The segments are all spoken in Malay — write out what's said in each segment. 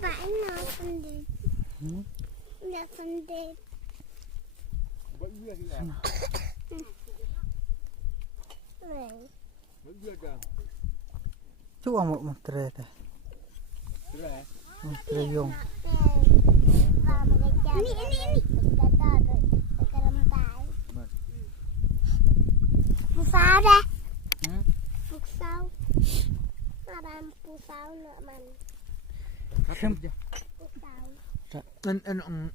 Bạn nó phân đi. Là phân đi. Vẫn biết gì à? Vẫn biết à? Chú ông một tre đây. Tre. Tre dùng. Ini. Pusau dah. Pusau. Ada pusau nak man. Khăm. Pusau.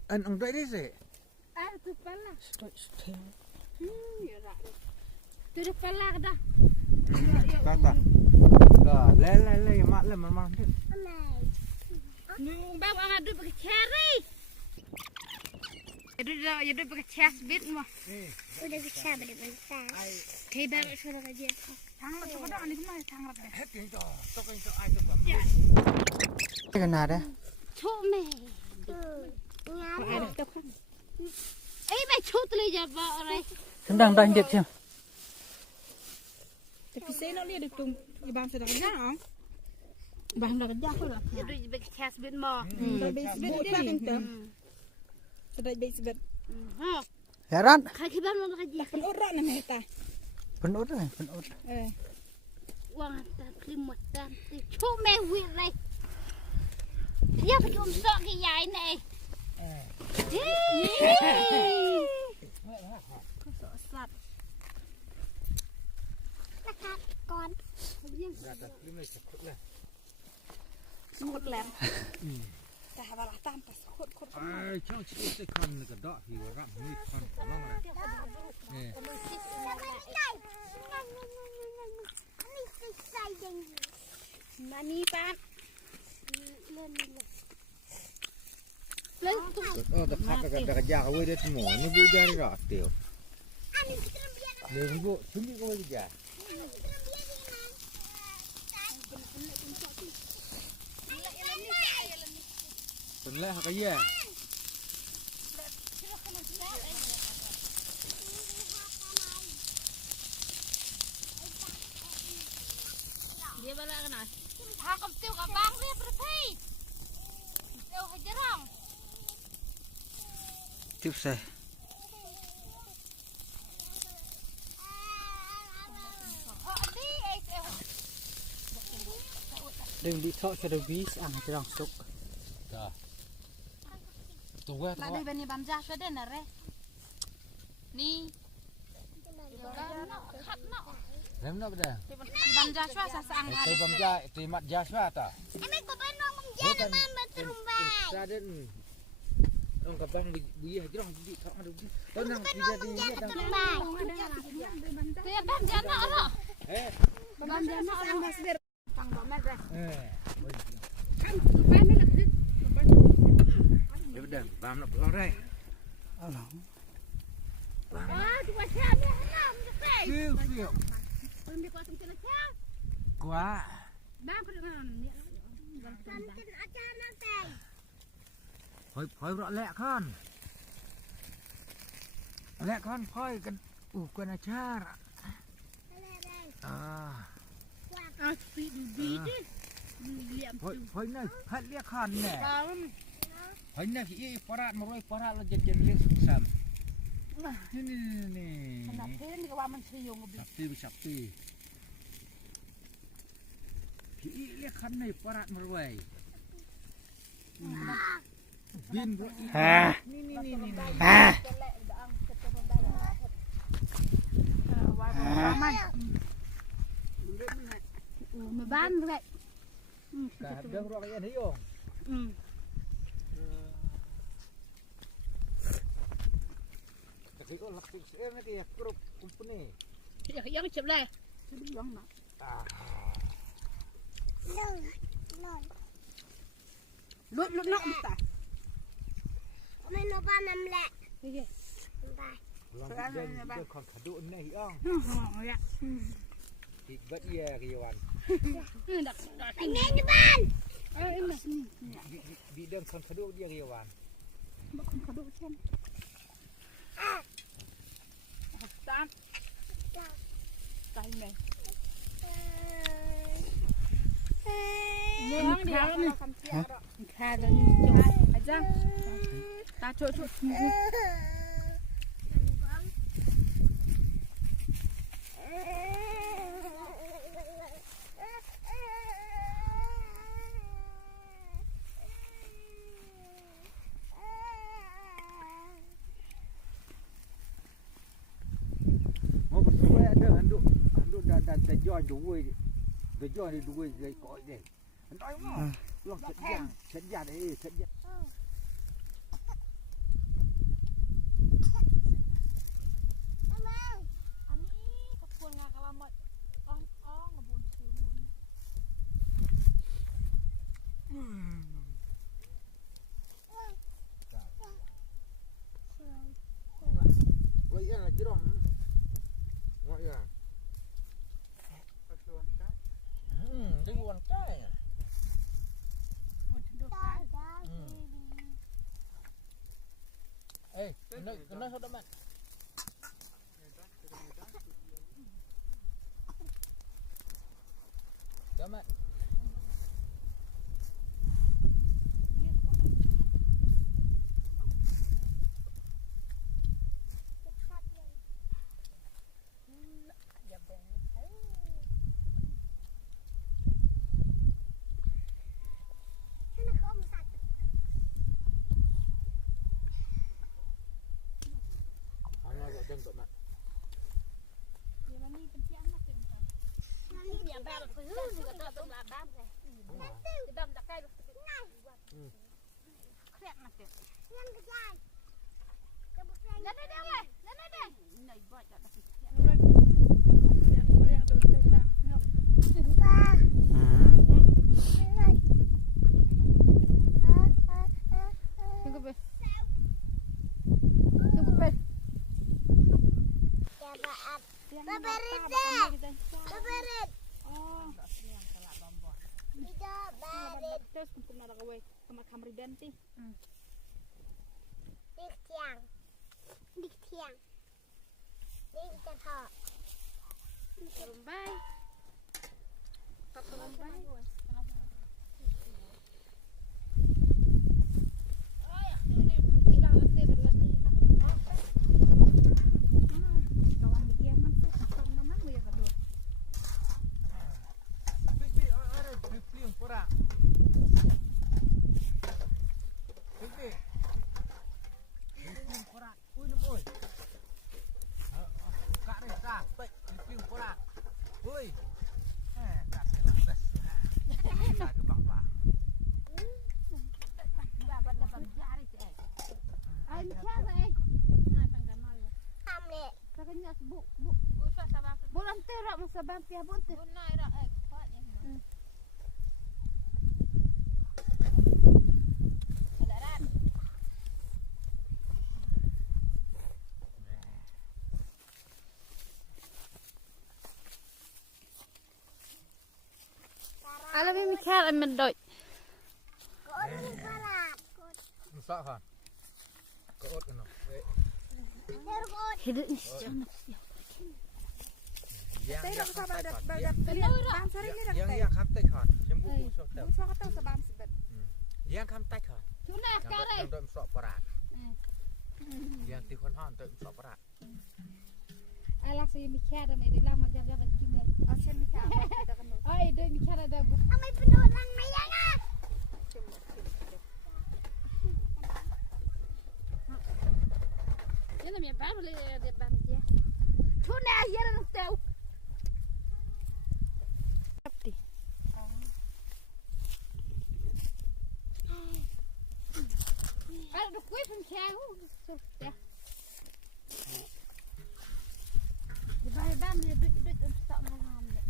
Anh đây đấy gì? Tu pala. Ya rak. Tu pala dah. Kata. Le mak le memang tu. Nung bang angadu pakai cherry. Jadi pakai cherry bit mah. Udah bisa besar. Kayak banget suara aja. Tanglat tu pada ni kemana tanglat dah. Hekin tu, tokin tu ai tu kam. Cái nào đấy? Chome. Eh, baik chut le jawab orang. Sedang dah hidup siapa? Tapi saya nak lihat itu ibang sedang kerja, ang. Ibang sedang kerja aku lah. Jadi pakai cherry bit mah. Sedang base bed dia kan tu. Sedang base bed. Ha. Heran? Kaki bang nak kerja. Kan orang nama kita. Penuh dah, penuh. Wang tak kelimut dan chome wit le. Dia pakai sok ke yai ni. Sat. Lekat kon. Kata lima sekut lah. Sukut lem. Dah balah tam pas sukut. Ai, cang cikgu sekan ni kedak hiu ram ni kan memang lah. Mami pan. Oh, tak ada kerja kau dia semua. Ni bu jari rak tiup. Ni bu sini kau kerja. Penlah kerja. Dia balik ke mana? Hakam tiu ke bang dia berhenti. Tiu hajarang. Tiếp xe. Đừng đi thọ cho được ví ăn cái lòng súc. Dah. Tu kan. Nak dia bani bamjah sudah nare. Ni. Khat nak. Rem nak dah. Bamjah sudah sasang. Saya bamja, timat jaswa ta. Ini kau benong bamjah dengan berterumbai. Saden. Ông cả băng bị cái lòng bị thọ được. Tôi năng đi ra đi ra đâu. Dia bamjah nak lah. Bamjah nak ang basir. Tang bamet dah. Kan ban nak. Dia dah bam nak pulang dah. Alah. Dua jam ni halam sekali. Siu. Belum dikuasai kena jam. Quá. Bang kena. Kantin ajar nanti. Phơi rõ lẹ con. Lẹ con phơi cái quần achar. Asyik duduk liam. Phơi này phát lẹ con nè. Phơi này thì parat meroi parat lo jadi lek sam. Ni. Kenapa ni kau aman siung lebih? Sakti. Thì lẹ con này parat meroi. Bin bro. Ha. Ni. Ha. Mà ban vậy. Cả đứa rồi cái này không? Kasi ko laktik sa na kaya group company. Yang chụp lại. Yang nak. Lút nak tak? Mình nó ban năm lẹ. Lang dia kon kado ni hiang. Ya. Thì vẫn riwan. Anh nghe như ban. Bị đơn kon kado dia riwan. Bakal kado chen. Tam. Tay này. Nhưng khá lắm. Khá Ajang. Ta cuk. Mau bersua ada handuk dan terjual di dua gay koi deh. Entah mau. Long sejak deh, sejak. Iya lagi dong. Nggak ya. Dia bukan kaya. Kena sudah mat. Damat. Untuk mak. Terus untuk nara kawai kamar kamar ganti. Dik tiang. Dik kata. Rumbai. Papa rumbai. Bulan terak masa bampi abun tu. Alam ni Mikael amen doi. Masak kan? Keot kena. Hidup ni jangan. Yang sama ada yang kam tay kan. Sembuh sok tak. Busa kata sebam sebet. Yang kam tay kan. Cuna kare. Yang doi sok parat. Yang ti kon han doi sok parat. Alah si Mikael ada mai lam jam-jam kini. Asyik Mikael kita kan. Ai doi Mikael ada bu. Amai penulang mayangan. Ini namanya baru le de bantia. Cuna ya nak tahu. Ada kue pun kau, sudah. Di bawah dia duduk untuk tak malam dia.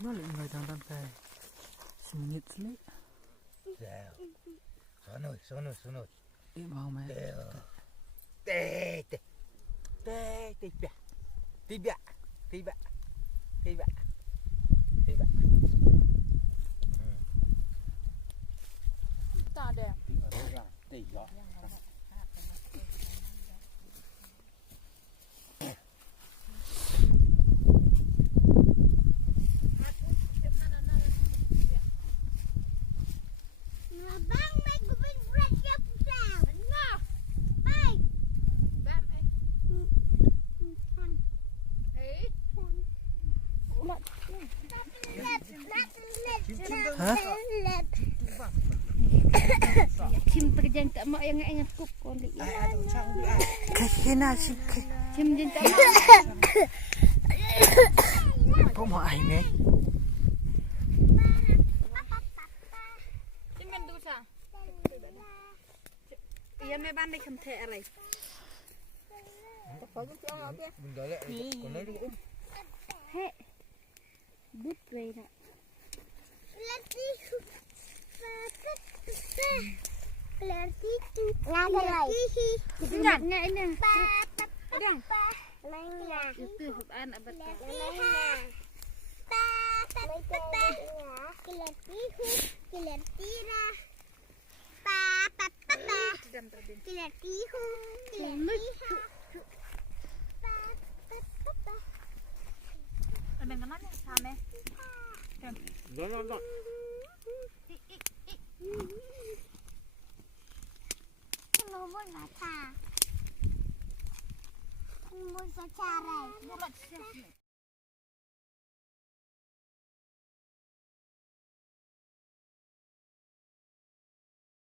Balik ngai tang kai. Seminit seli. Sono. Mau mai. Tiba. Tak ada. Tiba. Hah? Kim pekerjaan tak mak yang ingat kuk kolik. Kena sih. Kim jen tak mak. Kok mau ai ni? Kim tu sa. Iya me ban đây không thểอะไร. He. Bút về nè. Jangan nggak ini. Adang. Itu hutan abad. Mau secara.